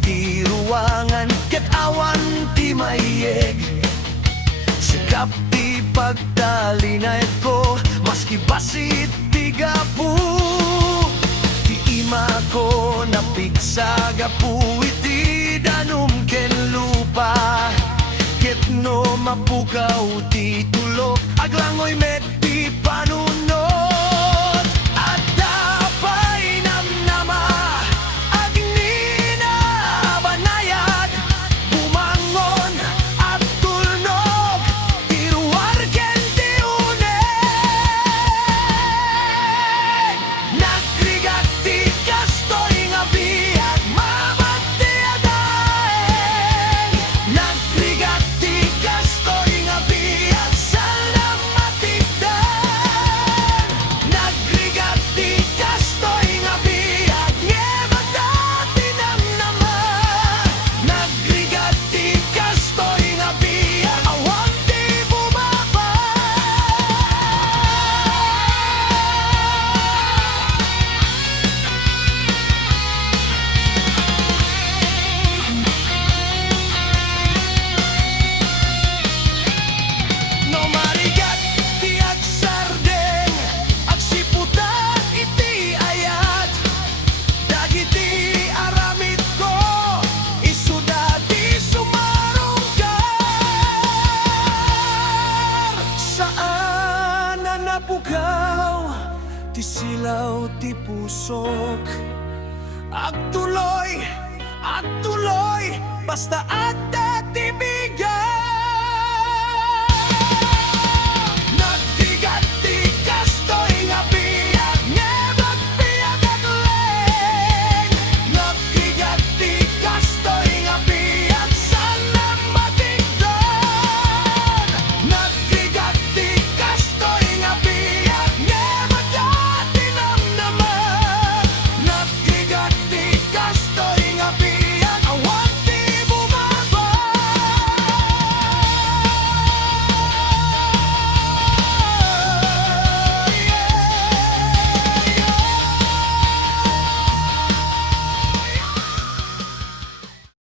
ti ruangan, ket awan ti mayeg. Sikap ti pagtalinay ko, maski basit ti gapu. Ti ima ko napigsa gapu, iti danum ken lupa. Ket no mapukaw ti tulok, aglangoy met ti panunot. At dapay namnama, agnina banayad, bumangon at tulnog, tiruar ken ti uneg. Nagrigat ti kastoy nga biag, mamat ti adaeng. Nagrigat ti kastoy nga biag, salamat tigdan. Nagrigat ti kastoy nga biag, ngeba dati namnama. Nagrigat ti kastoy nga biag, awan ti bumaba. No marigat ti agsardeng, agsiputan iti ayat. Dagiti aramid ko, isuda ti sumarungkar. Saan na napukaw ti silaw ti pusok? At tuloy, basta ate ti bigay.